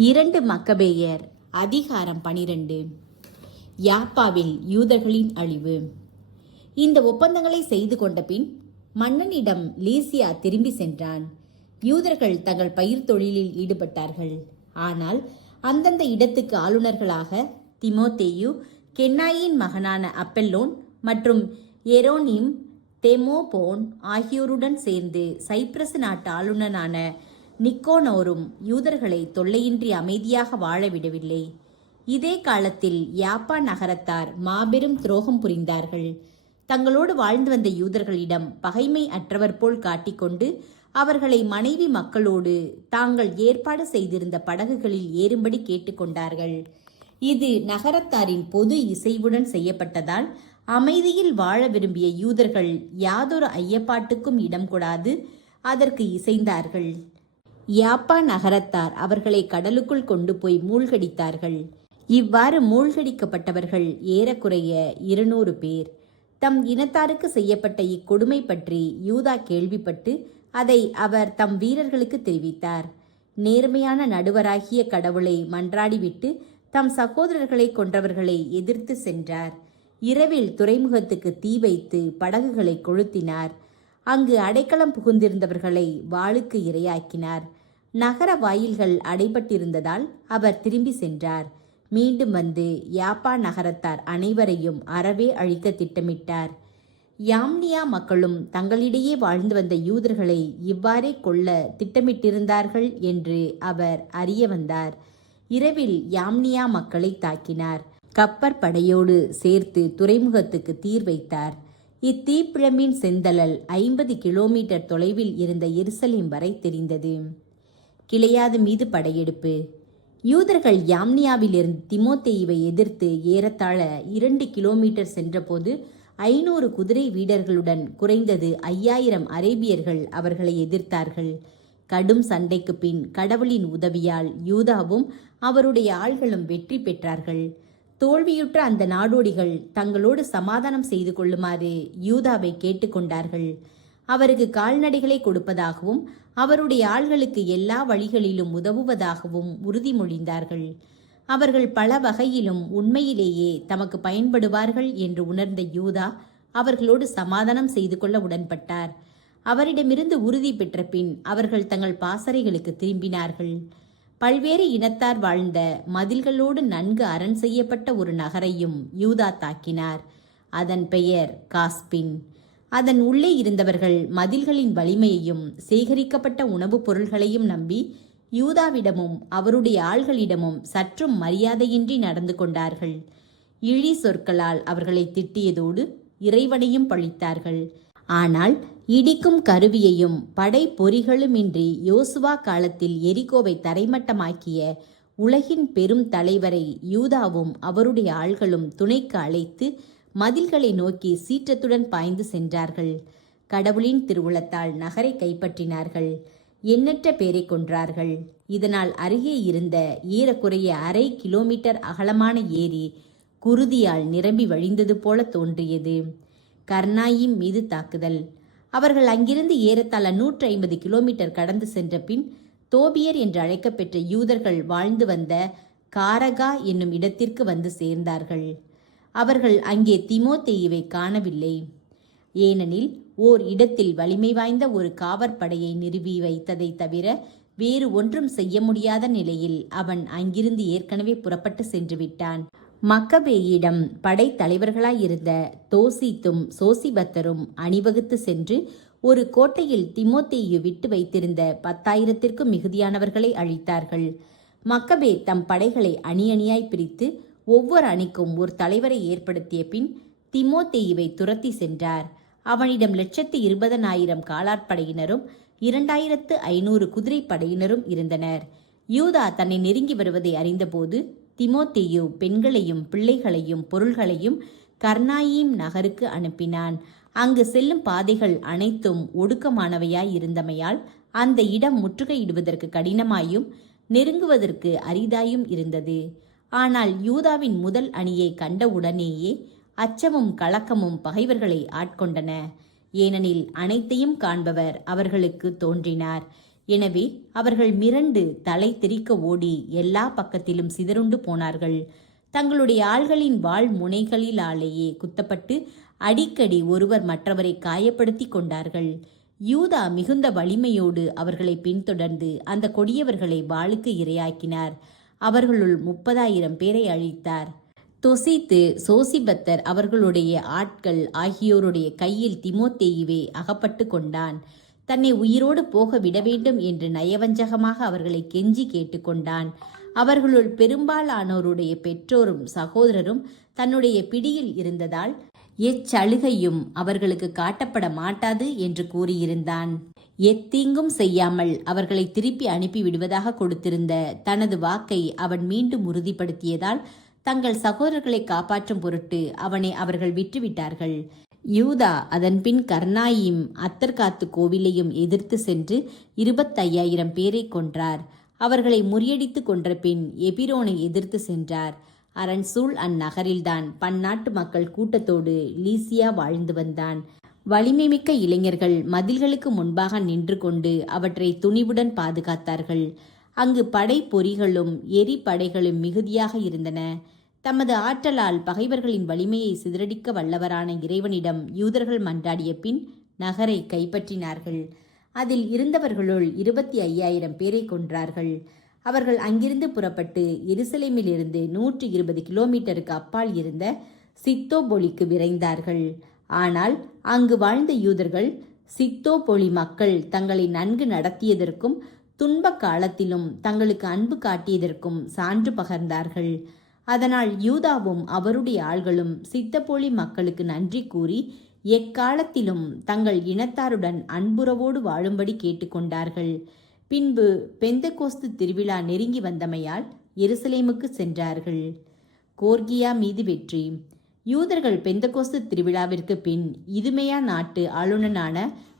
2 மக்கபேயர் அதிகாரம் 12. யாப்பாவில் யூதர்களின் அழிவு. இந்த ஒப்பந்தங்களை செய்து கொண்ட பின் மன்னனிடம் லீசியா திரும்பி சென்றான். யூதர்கள் தங்கள் பயிர் தொழிலில் ஈடுபட்டார்கள். ஆனால் அந்தந்த இடத்துக்கு ஆளுநர்களாக திமோத்தேயு, கென்னாயின் மகனான அப்பெல்லோன் மற்றும் எரோனிம், தெமோபோன் ஆகியோருடன் சேர்ந்து சைப்ரஸ் நாட்டு ஆளுநரான நிக்கோனோரும் யூதர்களை தொல்லையின்றி அமைதியாக வாழ விடவில்லை. இதே காலத்தில் யாப்பா நகரத்தார் மாபெரும் துரோகம் புரிந்தார்கள். தங்களோடு வாழ்ந்து வந்த யூதர்களிடம் பகைமை அற்றவர் போல் காட்டிக்கொண்டு அவர்களை மனைவி மக்களோடு தாங்கள் ஏற்பாடு செய்திருந்த படகுகளில் ஏறும்படி கேட்டுக்கொண்டார்கள். இது நகரத்தாரின் பொது இசைவுடன் செய்யப்பட்டதால் அமைதியில் வாழ விரும்பிய யூதர்கள் யாதொரு ஐயப்பாட்டுக்கும் இடம் கொடாது அதற்கு இசைந்தார்கள். யாப்பா நகரத்தார் அவர்களை கடலுக்குள் கொண்டு போய் மூழ்கடித்தார்கள். இவ்வாறு மூழ்கடிக்கப்பட்டவர்கள் ஏறக்குறைய 200 பேர். தம் இனத்தாருக்கு செய்யப்பட்ட இக்கொடுமை பற்றி யூதா கேள்விப்பட்டு அதை அவர் தம் வீரர்களுக்கு தெரிவித்தார். நேர்மையான நடுவராகிய கடவுளை மன்றாடிவிட்டு தம் சகோதரர்களை கொன்றவர்களை எதிர்த்து சென்றார். இரவில் துறைமுகத்துக்கு தீ வைத்து படகுகளை கொளுத்தினார். அங்கு அடைக்கலம் புகுந்திருந்தவர்களை வாளுக்கு இரையாக்கினார். நகர வாயில்கள் அடைபட்டிருந்ததால் அவர் திரும்பி சென்றார். மீண்டும் வந்து யாப்பா நகரத்தார் அனைவரையும் அறவே அழிக்க திட்டமிட்டார். யாம்னியா மக்களும் தங்களிடையே வாழ்ந்து வந்த யூதர்களை இவ்வாறே கொல்ல திட்டமிட்டிருந்தார்கள் என்று அவர் அறிய வந்தார். இரவில் யாம்னியா மக்களை தாக்கினார். கப்பற்படையோடு சேர்த்து துறைமுகத்துக்கு தீர் வைத்தார். இத்தீப்பிழம்பின் செந்தழல் 50 கிலோமீட்டர் தொலைவில் இருந்த எருசலேம் வரை தெரிந்தது. கிளையாது மீது படையெடுப்பு. யூதர்கள் யாம்னியாவிலிருந்து திமோத்தேயுவை எதிர்த்து ஏறத்தாழ 2 கிலோமீட்டர் சென்றபோது 500 குதிரை வீரர்களுடன் குறைந்தது 5000 அரேபியர்கள் அவர்களை எதிர்த்தார்கள். கடும் சண்டைக்கு பின் கடவுளின் உதவியால் யூதாவும் அவருடைய ஆள்களும் வெற்றி பெற்றார்கள். தோல்வியுற்ற அந்த நாடோடிகள் தங்களோடு சமாதானம் செய்து கொள்ளுமாறு யூதாவை கேட்டுக்கொண்டார்கள். அவருக்கு கால்நடைகளை கொடுப்பதாகவும் அவருடைய ஆள்களுக்கு எல்லா வழிகளிலும் உதவுவதாகவும் உறுதிமொழிந்தார்கள். அவர்கள் பல வகையிலும் உண்மையிலேயே தமக்கு பயன்படுவார்கள் என்று உணர்ந்த யூதா அவர்களோடு சமாதானம் செய்து கொள்ள உடன்பட்டார். அவரிடமிருந்து உறுதி பெற்ற பின் அவர்கள் தங்கள் பாசறைகளுக்கு திரும்பினார்கள். பல்வேறு இனத்தார் வாழ்ந்த மதில்களோடு நன்கு அரண் செய்யப்பட்ட ஒரு நகரையும் யூதா தாக்கினார். அதன் பெயர் காஸ்பின். அதன் உள்ளே இருந்தவர்கள் மதில்களின் வலிமையையும் சேகரிக்கப்பட்ட உணவுப் பொருள்களையும் நம்பி யூதாவிடமும் அவருடைய ஆள்களிடமும் சற்றும் மரியாதையின்றி நடந்து கொண்டார்கள். இழி சொற்களால் அவர்களை திட்டியதோடு இறைவனையும் பழித்தார்கள். ஆனால் இடிக்கும் கருவியையும் படை பொறிகளுமின்றி யோசுவா காலத்தில் எரிகோவை தரைமட்டமாக்கிய உலகின் பெரும் தலைவரை யூதாவும் அவருடைய ஆள்களும் துணைக்கு அழைத்து மதில்களை நோக்கி சீற்றத்துடன் பாய்ந்து சென்றார்கள். கடவுளின் திருவுளத்தால் நகரை கைப்பற்றினார்கள். எண்ணற்ற பேரை கொன்றார்கள். இதனால் அருகே இருந்த ஏறக்குறைய 1/2 கிலோமீட்டர் அகலமான ஏரி குருதியால் நிரம்பி வழிந்தது போல தோன்றியது. கர்னாயிம் மீது தாக்குதல். அவர்கள் அங்கிருந்து ஏறத்தாழ 150 கிலோமீட்டர் கடந்து சென்ற பின் தோபியர் என்று அழைக்கப்பெற்ற யூதர்கள் வாழ்ந்து வந்த காரகா என்னும் இடத்திற்கு வந்து சேர்ந்தார்கள். அவர்கள் அங்கே திமோத்தேயுவை காணவில்லை. ஏனெனில் ஓர் இடத்தில் வலிமை வாய்ந்த ஒரு காவற்படையை நிறுவி வைத்ததை தவிர வேறு ஒன்றும் செய்ய முடியாத நிலையில் அவன் அங்கிருந்து ஏற்கனவே புறப்பட்டு சென்று விட்டான். மக்கபேயிடம் படை தலைவர்களாயிருந்த தோசித்தும் சோசிபத்தரும் அணிவகுத்து சென்று ஒரு கோட்டையில் திமோத்தேயு விட்டு வைத்திருந்த 10,000க்கும் மிகுதியானவர்களை அழித்தார்கள். மக்கபே தம் படைகளை அணி அணியாய் பிரித்து ஒவ்வொரு அணிக்கும் ஒரு தலைவரை ஏற்படுத்திய பின் திமோத்தேயுவை துரத்தி சென்றார். அவனிடம் 120,000 காலாட்படையினரும் 2500 குதிரை படையினரும் இருந்தனர். யூதா தன்னை நெருங்கி வருவதை அறிந்தபோது திமோத்தேயு பெண்களையும் பிள்ளைகளையும் பொருள்களையும் கர்னாயிம் நகருக்கு அனுப்பினான். அங்கு செல்லும் பாதைகள் அனைத்தும் ஒடுக்கமானவையாய் இருந்தமையால் அந்த இடம் முற்றுகையிடுவதற்கு கடினமாயும் நெருங்குவதற்கு அரிதாயும் இருந்தது. ஆனால் யூதாவின் முதல் அணியை கண்டவுடனேயே அச்சமும் கலக்கமும் பகைவர்களை ஆட்கொண்டன. ஏனெனில் அனைத்தையும் காண்பவர் அவர்களுக்கு தோன்றினார். எனவே அவர்கள் மிரண்டு தலை தெறிக்க ஓடி எல்லா பக்கத்திலும் சிதறுண்டு போனார்கள். தங்களுடைய ஆள்களின் வாள் முனைகளிலாலேயே குத்தப்பட்டு அடிக்கடி ஒருவர் மற்றவரை காயப்படுத்தி கொண்டார்கள். யூதா மிகுந்த வலிமையோடு அவர்களை பின்தொடர்ந்து அந்த கொடியவர்களை வாளுக்கு இரையாக்கினார். அவர்களுள் 30,000 பேரை அழித்தார். தொசித்து, சோசிபத்தர் அவர்களுடைய ஆட்கள் ஆகியோருடைய கையில் தீமோத்தேயுவே அகப்பட்டு கொண்டான். தன்னை உயிரோடு போக விட வேண்டும் என்று நயவஞ்சகமாக அவர்களை கெஞ்சி கேட்டுக்கொண்டான். அவர்களுள் பெரும்பாலானோருடைய பெற்றோரும் சகோதரரும் தன்னுடைய பிடியில் இருந்ததால் எச்சலுகையும் அவர்களுக்கு காட்டப்பட மாட்டாது என்று கூறியிருந்தான். எத்தீங்கும் செய்யாமல் அவர்களை திருப்பி அனுப்பிவிடுவதாக கொடுத்திருந்த தனது வாக்கை அவன் மீண்டும் உறுதிப்படுத்தியதால் தங்கள் சகோதரர்களை காப்பாற்றும் பொருட்டு அவனை அவர்கள் விட்டுவிட்டார்கள். யூதா அதன்பின் கர்னாயிம் அத்தர்காத்து கோவிலையும் எதிர்த்து சென்று 25,000 பேரை கொன்றார். அவர்களை முறியடித்து கொன்ற பின் எபிரோனை எதிர்த்து சென்றார். அரண்சூழ் அந்நகரில்தான் பன்னாட்டு மக்கள் கூட்டத்தோடு லீசியா வாழ்ந்து வந்தான். வலிமைமிக்க இளைஞர்கள் மதில்களுக்கு முன்பாக நின்று கொண்டு அவற்றை துணிவுடன் பாதுகாத்தார்கள். அங்கு படை பொறிகளும் எரிபடைகளும் மிகுதியாக இருந்தன. தமது ஆற்றலால் பகைவர்களின் வலிமையை சிதறடிக்க வல்லவரான இறைவனிடம் யூதர்கள் மன்றாடிய பின் நகரை கைப்பற்றினார்கள். அதில் இருந்தவர்களுள் 25,000 பேரை கொன்றார்கள். அவர்கள் அங்கிருந்து புறப்பட்டு எருசலேமிலிருந்து 120 கிலோமீட்டருக்கு அப்பால் இருந்த சித்தோபொலிக்கு விரைந்தார்கள். ஆனால் அங்கு வாழ்ந்த யூதர்கள் சித்தோபொலி மக்கள் தங்களை நன்கு நடத்தியதற்கும் துன்ப காலத்திலும் தங்களுக்கு அன்பு காட்டியதற்கும் சான்று பகர்ந்தார்கள். அதனால் யூதாவும் அவருடைய ஆள்களும் சித்தப்போலி மக்களுக்கு நன்றி கூறி எக்காலத்திலும் தங்கள் இனத்தாருடன் அன்புறவோடு வாழும்படி கேட்டுக்கொண்டார்கள். பின்பு பெந்தகோஸ்து திருவிழா நெருங்கி வந்தமையால் எருசலேமுக்கு சென்றார்கள். கோர்கியா மீது வெற்றி. யூதர்கள் பெந்தகோஸ்து திருவிழாவிற்கு பின் இதுமேயா நாட்டு ஆளுநனான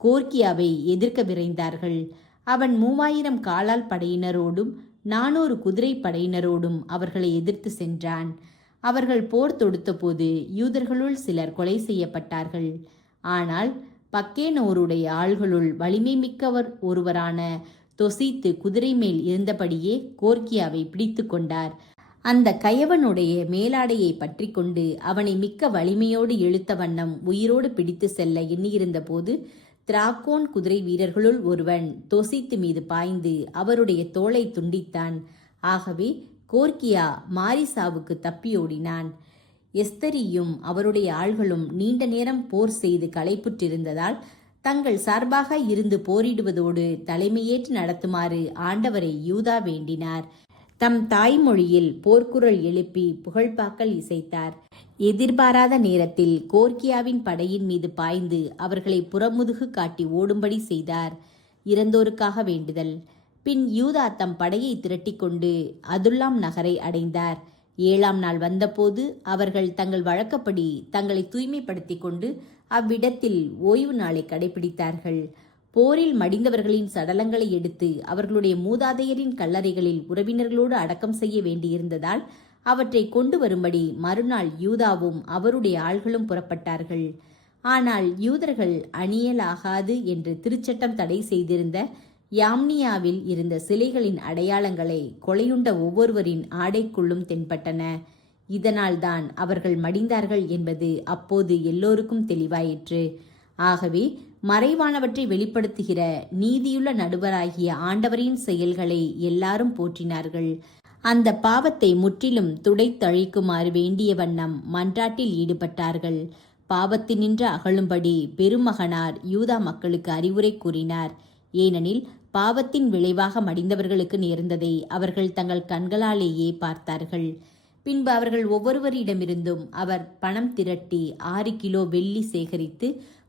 கோர்கியாவை எதிர்க்க விரைந்தார்கள். அவன் 3000 காலால் படையினரோடும் 400 குதிரை படையினரோடும் அவர்களை எதிர்த்து சென்றான். அவர்கள் போர் தொடுத்தபோது யூதர்களுள் சிலர் கொலை செய்யப்பட்டார்கள். ஆனால் பக்கேனோருடைய ஆள்களுள் வலிமை மிக்கவர் ஒருவரான தொசித்து குதிரை மேல் இருந்தபடியே கோர்கியாவை பிடித்து கொண்டார். அந்த கயவனுடைய மேலாடையை பற்றி கொண்டு அவனை மிக்க வலிமையோடு இழுத்த வண்ணம் உயிரோடு பிடித்து செல்ல எண்ணியிருந்த போது திராக்கோன் குதிரை வீரர்களுள் ஒருவன் தொசித்து மீது பாய்ந்து அவருடைய தோளை துண்டித்தான். ஆகவே கோர்கியா மாரிசாவுக்கு தப்பியோடினான். எஸ்தரியும் அவருடைய ஆள்களும் நீண்ட நேரம் போர் செய்து களைப்புற்றிருந்ததால் தங்கள் சார்பாக இருந்து போரிடுவதோடு தலைமையேற்று நடத்துமாறு ஆண்டவரை யூதா வேண்டினார். தம் தாய்மொழியில் போர்க்குரல் எழுப்பி புகழ்பாக்கள் இசைத்தார். எதிர்பாராத நேரத்தில் கோர்கியாவின் படையின் மீது பாய்ந்து அவர்களை புறமுதுகு காட்டி ஓடும்படி செய்தார். இறந்தோருக்காக வேண்டுதல். பின் யூதா தம் படையை திரட்டிக்கொண்டு அதுல்லாம் நகரை அடைந்தார். 7ஆம் நாள் வந்தபோது அவர்கள் தங்கள் வழக்கப்படி தங்களை தூய்மைப்படுத்தி கொண்டு அவ்விடத்தில் ஓய்வு நாளை கடைபிடித்தார்கள். போரில் மடிந்தவர்களின் சடலங்களை எடுத்து அவர்களுடைய மூதாதையரின் கல்லறைகளில் உறவினர்களோடு அடக்கம் செய்ய வேண்டியிருந்ததால் அவற்றை கொண்டு வரும்படி மறுநாள் யூதாவும் அவருடைய ஆள்களும் புறப்பட்டார்கள். ஆனால் யூதர்கள் அணியலாகாது என்று திருச்சட்டம் தடை செய்திருந்த யாம்னியாவில் இருந்த சிலைகளின் அடையாளங்களை கொலையுண்ட ஒவ்வொருவரின் ஆடைக்குள்ளும் தென்பட்டன. இதனால்தான் அவர்கள் மடிந்தார்கள் என்பது அப்போது எல்லோருக்கும் தெளிவாயிற்று. ஆகவே மறைவானவற்றை வெளிப்படுத்துகிற நீதியுள்ள நடுவராகிய ஆண்டவரின் செயல்களை எல்லாரும் போற்றினார்கள். அந்த பாவத்தை முற்றிலும் துடைத்தழிக்குமாறு வேண்டிய வண்ணம் மன்றாட்டில் ஈடுபட்டார்கள். பாவத்தினின்று அகலும்படி பெருமகனார் யூதா மக்களுக்கு அறிவுரை கூறினார். ஏனெனில் பாவத்தின் விளைவாக மடிந்தவர்களுக்கு நேர்ந்ததை அவர்கள் தங்கள் கண்களாலேயே பார்த்தார்கள். பின்பு அவர்கள் ஒவ்வொருவரிடமிருந்தும் அவர் பணம் திரட்டி 6 கிலோ வெள்ளி சேகரித்து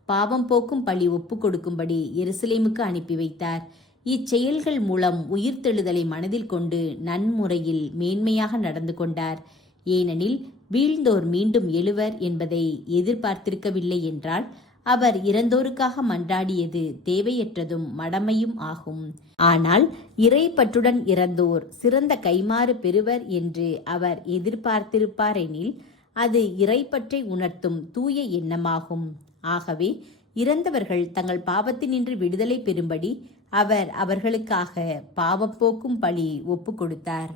பாவம் போக்கும் பழி ஒப்பு கொடுக்கும்படி எருசலேமுக்கு அனுப்பி வைத்தார். இச்செயல்கள் மூலம் உயிர்த்தெழுதலை மனதில் கொண்டு நன்முறையில் மேன்மையாக நடந்து கொண்டார். ஏனெனில் வீழ்ந்தோர் மீண்டும் எழுவர் என்பதை எதிர்பார்த்திருக்கவில்லை என்றால் அவர் இறந்தோருக்காக மன்றாடியது தேவையற்றதும் மடமையும் ஆகும். ஆனால் இறைப்பற்றுடன் இறந்தோர் சிறந்த கைமாறு பெறுவர் என்று அவர் எதிர்பார்த்திருப்பாரெனில் அது இறைப்பற்றை உணர்த்தும் தூய எண்ணமாகும். ஆகவே இறந்தவர்கள் தங்கள் பாவத்தினின்று விடுதலை பெறும்படி அவர் அவர்களுக்காக பாவப்போக்கும் பலி ஒப்பு கொடுத்தார்.